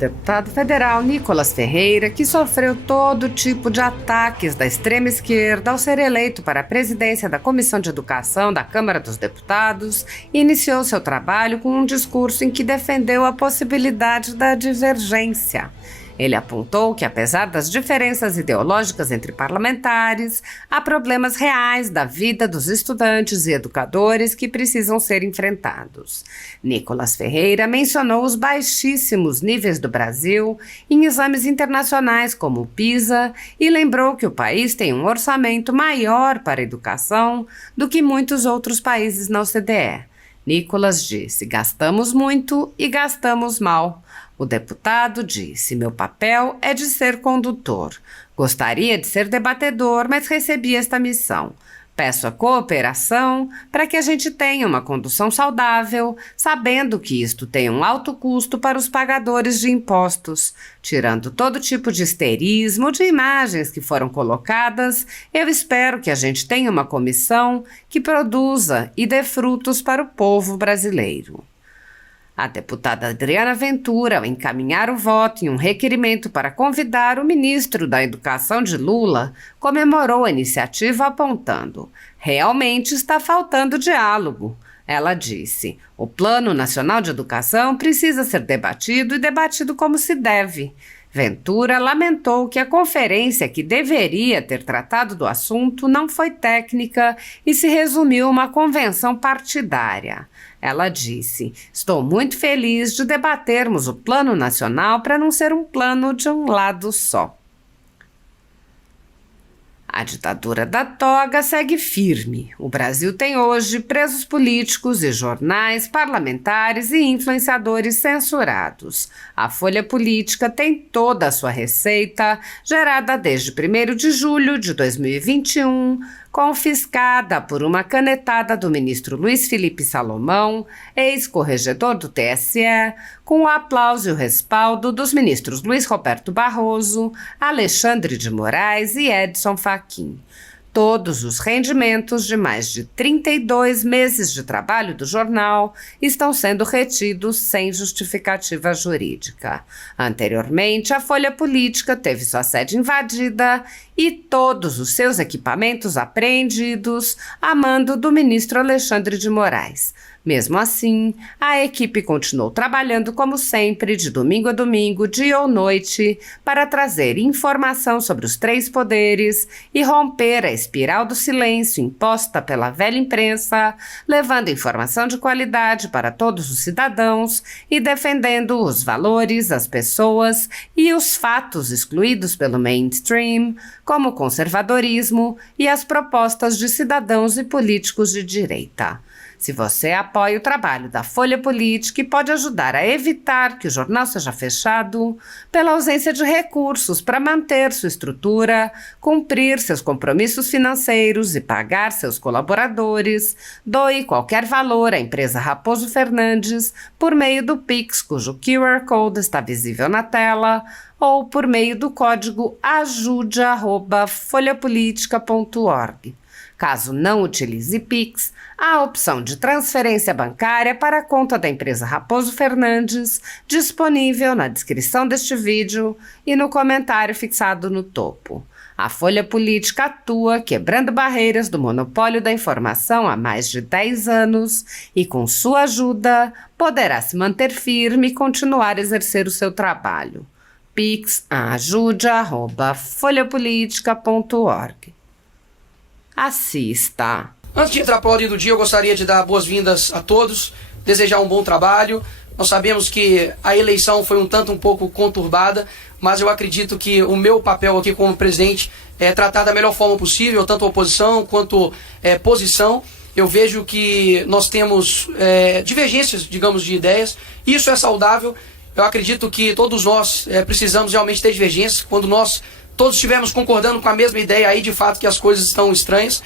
deputado federal Nicolas Ferreira, que sofreu todo tipo de ataques da extrema esquerda ao ser eleito para a presidência da Comissão de Educação da Câmara dos Deputados, iniciou seu trabalho com um discurso em que defendeu a possibilidade da divergência. Ele apontou que, apesar das diferenças ideológicas entre parlamentares, há problemas reais da vida dos estudantes e educadores que precisam ser enfrentados. Nicolas Ferreira mencionou os baixíssimos níveis do Brasil em exames internacionais como o PISA e lembrou que o país tem um orçamento maior para a educação do que muitos outros países na OCDE. Nicolas disse: gastamos muito e gastamos mal. O deputado disse: meu papel é de ser condutor. Gostaria de ser debatedor, mas recebi esta missão. Peço a cooperação para que a gente tenha uma condução saudável, sabendo que isto tem um alto custo para os pagadores de impostos. Tirando todo tipo de histerismo, de imagens que foram colocadas, eu espero que a gente tenha uma comissão que produza e dê frutos para o povo brasileiro. A deputada Adriana Ventura, ao encaminhar o voto em um requerimento para convidar o ministro da Educação de Lula, comemorou a iniciativa apontando: realmente está faltando diálogo. Ela disse: o Plano Nacional de Educação precisa ser debatido e debatido como se deve. Ventura lamentou que a conferência que deveria ter tratado do assunto não foi técnica e se resumiu a uma convenção partidária. Ela disse: estou muito feliz de debatermos o Plano Nacional para não ser um plano de um lado só. A ditadura da toga segue firme. O Brasil tem hoje presos políticos e jornais, parlamentares e influenciadores censurados. A Folha Política tem toda a sua receita, gerada desde 1º de julho de 2021, confiscada por uma canetada do ministro Luiz Felipe Salomão, ex-corregedor do TSE, com o aplauso e o respaldo dos ministros Luiz Roberto Barroso, Alexandre de Moraes e Edson Fachin. Todos os rendimentos de mais de 32 meses de trabalho do jornal estão sendo retidos sem justificativa jurídica. Anteriormente, a Folha Política teve sua sede invadida e todos os seus equipamentos apreendidos a mando do ministro Alexandre de Moraes. Mesmo assim, a equipe continuou trabalhando como sempre, de domingo a domingo, dia ou noite, para trazer informação sobre os 3 poderes e romper a espiral do silêncio imposta pela velha imprensa, levando informação de qualidade para todos os cidadãos e defendendo os valores, as pessoas e os fatos excluídos pelo mainstream, como o conservadorismo e as propostas de cidadãos e políticos de direita. Se você apoia o trabalho da Folha Política e pode ajudar a evitar que o jornal seja fechado, pela ausência de recursos para manter sua estrutura, cumprir seus compromissos financeiros e pagar seus colaboradores, doe qualquer valor à empresa Raposo Fernandes por meio do Pix, cujo QR Code está visível na tela, ou por meio do código ajude@folhapolitica.org. Caso não utilize Pix, há a opção de transferência bancária para a conta da empresa Raposo Fernandes, disponível na descrição deste vídeo e no comentário fixado no topo. A Folha Política atua quebrando barreiras do monopólio da informação há mais de 10 anos e, com sua ajuda, poderá se manter firme e continuar a exercer o seu trabalho. Pix ajude@folhapolitica.org. Assista. Antes de entrar para a ordem do dia, eu gostaria de dar boas-vindas a todos, desejar um bom trabalho. Nós sabemos que a eleição foi um pouco conturbada, mas eu acredito que o meu papel aqui como presidente é tratar da melhor forma possível, tanto a oposição quanto posição. Eu vejo que nós temos divergências, digamos, de ideias. Isso é saudável. Eu acredito que todos nós precisamos realmente ter divergências. Quando nós todos estivermos concordando com a mesma ideia, aí de fato que as coisas estão estranhas.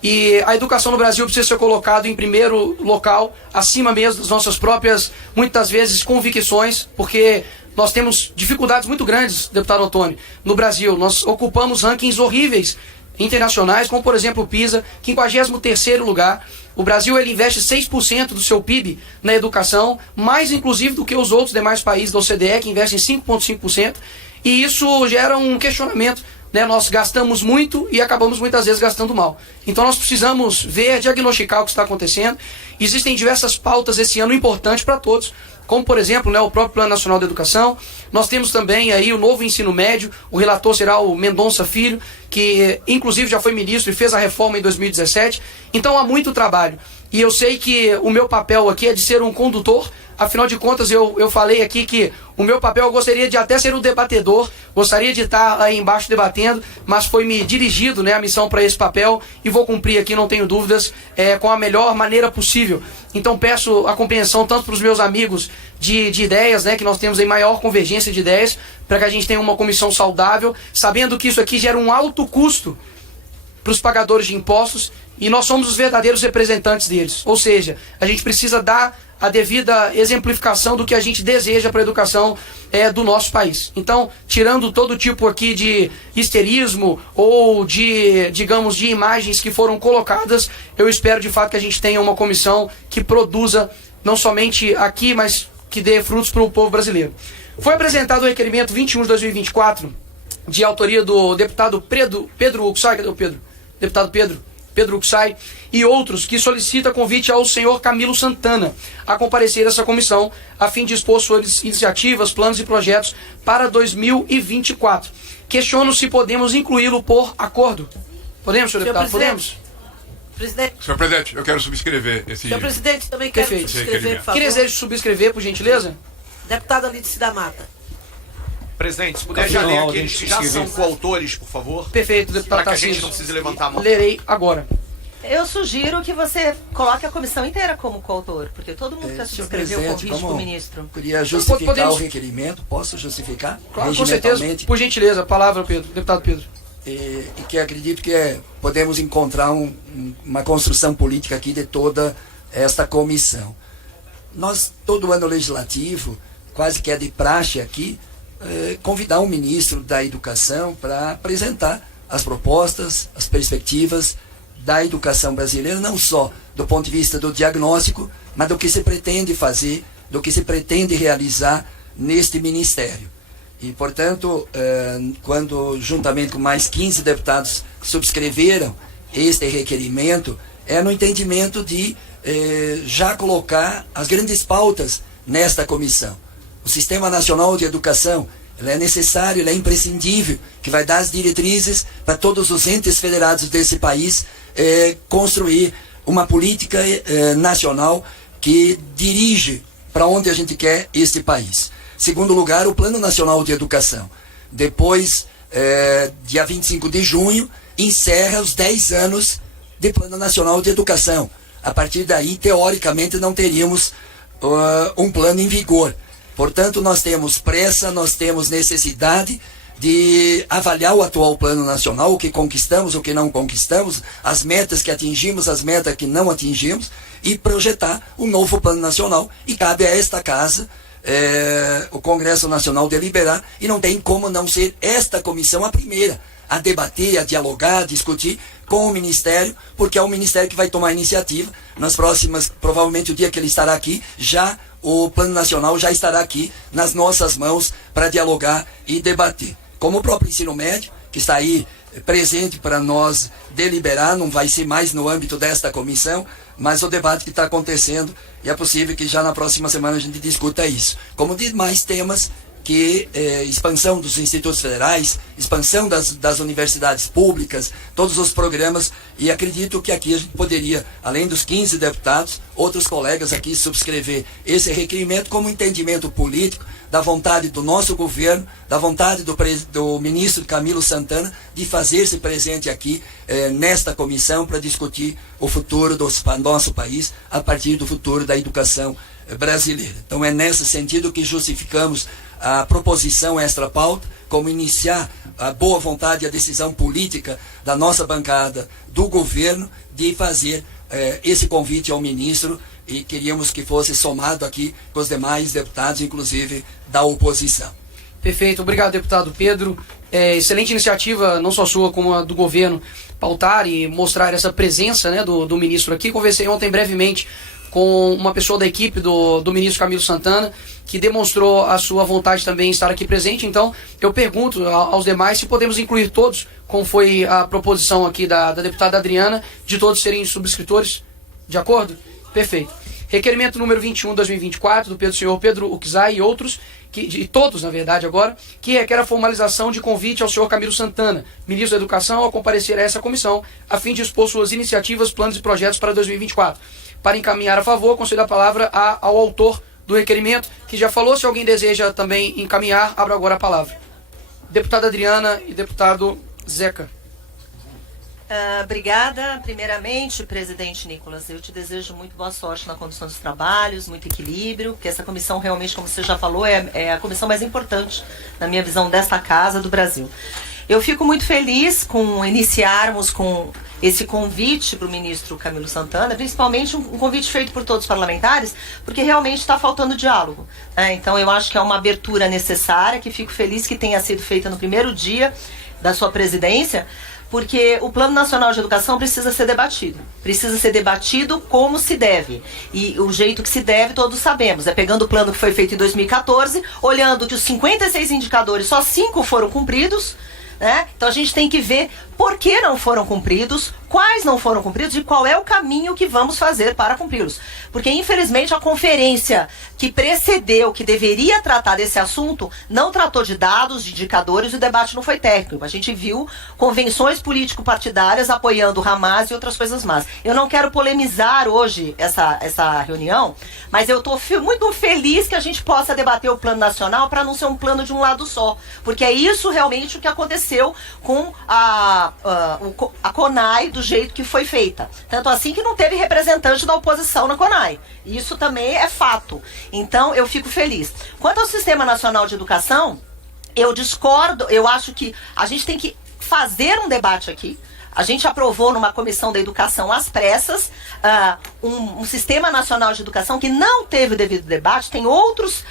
E a educação no Brasil precisa ser colocada em primeiro local, acima mesmo das nossas próprias, muitas vezes, convicções, porque nós temos dificuldades muito grandes, deputado Ottoni, no Brasil. Nós ocupamos rankings horríveis internacionais, como por exemplo o PISA, 53º lugar. O Brasil ele investe 6% do seu PIB na educação, mais inclusive do que os outros demais países da OCDE, que investem 5,5%, e isso gera um questionamento, né? Nós gastamos muito e acabamos muitas vezes gastando mal. Então nós precisamos ver, diagnosticar o que está acontecendo. Existem diversas pautas esse ano importantes para todos, como por exemplo, né, o próprio Plano Nacional de Educação. Nós temos também aí o novo ensino médio, o relator será o Mendonça Filho, que inclusive já foi ministro e fez a reforma em 2017. Então há muito trabalho. E eu sei que o meu papel aqui é de ser um condutor. Afinal de contas, eu falei aqui que o meu papel, eu gostaria de até ser um debatedor, gostaria de estar aí embaixo debatendo, mas foi me dirigido, né, a missão para esse papel, e vou cumprir aqui, não tenho dúvidas, com a melhor maneira possível. Então peço a compreensão tanto para os meus amigos de ideias, né, que nós temos aí maior convergência de ideias, para que a gente tenha uma comissão saudável, sabendo que isso aqui gera um alto custo para os pagadores de impostos, e nós somos os verdadeiros representantes deles. Ou seja, a gente precisa dar a devida exemplificação do que a gente deseja para a educação do nosso país. Então, tirando todo tipo aqui de histerismo ou de, digamos, de imagens que foram colocadas, eu espero de fato que a gente tenha uma comissão que produza, não somente aqui, mas que dê frutos para o povo brasileiro. Foi apresentado o requerimento 21 de 2024, de autoria do deputado Pedro Uxai, cadê o Pedro? Deputado Pedro Uxai e outros, que solicita convite ao senhor Camilo Santana a comparecer a essa comissão a fim de expor suas iniciativas, planos e projetos para 2024. Questiono se podemos incluí-lo por acordo. Podemos, senhor deputado? Podemos? Presidente. Senhor presidente, eu quero subscrever esse... Senhor presidente, também quero subscrever, por favor. Que deseja subscrever, por gentileza? Deputada Alice da Mata. Presidente, se puder já ler aqueles que já são coautores, por favor. Perfeito, deputado Para que a Tarcísio. gente não precise levantar a mão. Lerei agora. Eu sugiro que você coloque a comissão inteira como coautor, porque todo mundo quer subscrever o convite para o ministro. Queria justificar Podemos... o requerimento. Posso justificar? Claro, com certeza. Por gentileza, a palavra, Pedro, deputado Pedro. E que acredito que podemos encontrar uma construção política aqui de toda esta comissão. Nós, todo ano legislativo, quase que é de praxe aqui, convidar um ministro da educação para apresentar as propostas, as perspectivas da educação brasileira, não só do ponto de vista do diagnóstico, mas do que se pretende fazer, do que se pretende realizar neste ministério. E, portanto, quando juntamente com mais 15 deputados subscreveram este requerimento, é no entendimento de já colocar as grandes pautas nesta comissão. O Sistema Nacional de Educação, ele é necessário, ele é imprescindível, que vai dar as diretrizes para todos os entes federados desse país construir uma política nacional que dirige para onde a gente quer este país. Segundo lugar, o Plano Nacional de Educação. Depois, dia 25 de junho, encerra os 10 anos de Plano Nacional de Educação. A partir daí, teoricamente, não teríamos um plano em vigor. Portanto, nós temos pressa, nós temos necessidade de avaliar o atual plano nacional, o que conquistamos, o que não conquistamos, as metas que atingimos, as metas que não atingimos, e projetar um novo plano nacional. E cabe a esta casa, o Congresso Nacional, deliberar, e não tem como não ser esta comissão a primeira a debater, a dialogar, a discutir com o Ministério, porque é o Ministério que vai tomar a iniciativa. Nas próximas, provavelmente o dia que ele estará aqui, já o Plano Nacional já estará aqui nas nossas mãos para dialogar e debater. Como o próprio ensino médio, que está aí presente para nós deliberar, não vai ser mais no âmbito desta comissão, mas o debate que está acontecendo, e é possível que já na próxima semana a gente discuta isso. Como demais temas que expansão dos institutos federais, expansão das universidades públicas, todos os programas, e acredito que aqui a gente poderia, além dos 15 deputados, outros colegas aqui subscrever esse requerimento como entendimento político da vontade do nosso governo, da vontade do ministro Camilo Santana de fazer-se presente aqui nesta comissão para discutir o futuro do nosso país a partir do futuro da educação brasileira. Então é nesse sentido que justificamos a proposição extra-pauta, como iniciar a boa vontade e a decisão política da nossa bancada, do governo, de fazer esse convite ao ministro, e queríamos que fosse somado aqui com os demais deputados, inclusive da oposição. Perfeito, obrigado, deputado Pedro. Excelente iniciativa, não só sua, como a do governo, pautar e mostrar essa presença, né, do ministro aqui. Conversei ontem brevemente com uma pessoa da equipe do ministro Camilo Santana, que demonstrou a sua vontade também em estar aqui presente. Então, eu pergunto aos demais se podemos incluir todos, como foi a proposição aqui da deputada Adriana, de todos serem subscritores. De acordo? Perfeito. Requerimento número 21/2024 do senhor Pedro Ukzai e outros, de todos, na verdade, agora, que requer a formalização de convite ao senhor Camilo Santana, ministro da Educação, a comparecer a essa comissão, a fim de expor suas iniciativas, planos e projetos para 2024. Para encaminhar a favor, concedo a palavra ao autor do requerimento, que já falou. Se alguém deseja também encaminhar, abro agora a palavra. Deputada Adriana e deputado Zeca. Obrigada. Primeiramente, presidente Nicolas, eu te desejo muito boa sorte na condução dos trabalhos, muito equilíbrio, porque essa comissão realmente, como você já falou, é a comissão mais importante, na minha visão, desta casa do Brasil. Eu fico muito feliz com iniciarmos com esse convite para o ministro Camilo Santana, principalmente um convite feito por todos os parlamentares, porque realmente está faltando diálogo. Então eu acho que é uma abertura necessária, que fico feliz que tenha sido feita no primeiro dia da sua presidência, porque o Plano Nacional de Educação precisa ser debatido. Precisa ser debatido como se deve. E o jeito que se deve, todos sabemos. É pegando o plano que foi feito em 2014, olhando que os 56 indicadores, só 5 foram cumpridos, né? Então a gente tem que ver por que não foram cumpridos, quais não foram cumpridos e qual é o caminho que vamos fazer para cumpri-los. Porque, infelizmente, a conferência que precedeu, que deveria tratar desse assunto, não tratou de dados, de indicadores, e o debate não foi técnico. A gente viu convenções político-partidárias apoiando o Hamas e outras coisas más. Eu não quero polemizar hoje essa reunião, mas eu estou muito feliz que a gente possa debater o plano nacional para não ser um plano de um lado só. Porque é isso realmente o que aconteceu com a CONAI, do jeito que foi feita. Tanto assim que não teve representante da oposição na CONAI. Isso também é fato. Então, eu fico feliz. Quanto ao Sistema Nacional de Educação, eu discordo, eu acho que a gente tem que fazer um debate aqui. A gente aprovou numa comissão da educação às pressas um Sistema Nacional de Educação que não teve devido debate. Tem outros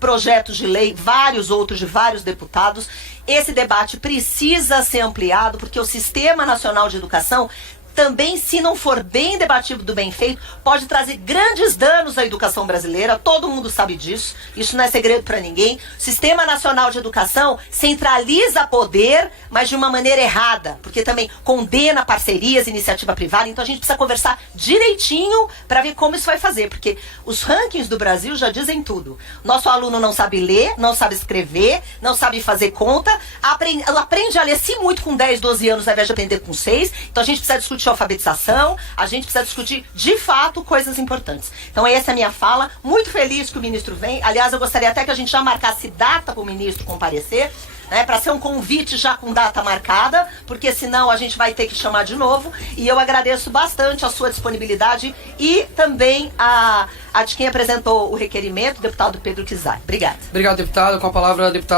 projetos de lei, vários outros de vários deputados. Esse debate precisa ser ampliado, porque o Sistema Nacional de Educação também, se não for bem debatido, bem feito, pode trazer grandes danos à educação brasileira. Todo mundo sabe disso. Isso não é segredo para ninguém. O Sistema Nacional de Educação centraliza poder, mas de uma maneira errada, porque também condena parcerias, iniciativa privada. Então a gente precisa conversar direitinho para ver como isso vai fazer, porque os rankings do Brasil já dizem tudo. Nosso aluno não sabe ler, não sabe escrever, não sabe fazer conta, aprende a ler sim muito com 10, 12 anos ao invés de aprender com 6. Então a gente precisa discutir alfabetização, a gente precisa discutir de fato coisas importantes. Então essa é a minha fala, muito feliz que o ministro vem. Aliás, eu gostaria até que a gente já marcasse data para o ministro comparecer, né, para ser um convite já com data marcada, porque senão a gente vai ter que chamar de novo. E eu agradeço bastante a sua disponibilidade e também a de quem apresentou o requerimento, o deputado Pedro Ukzai. Obrigada. Obrigado, deputado. Com a palavra, deputado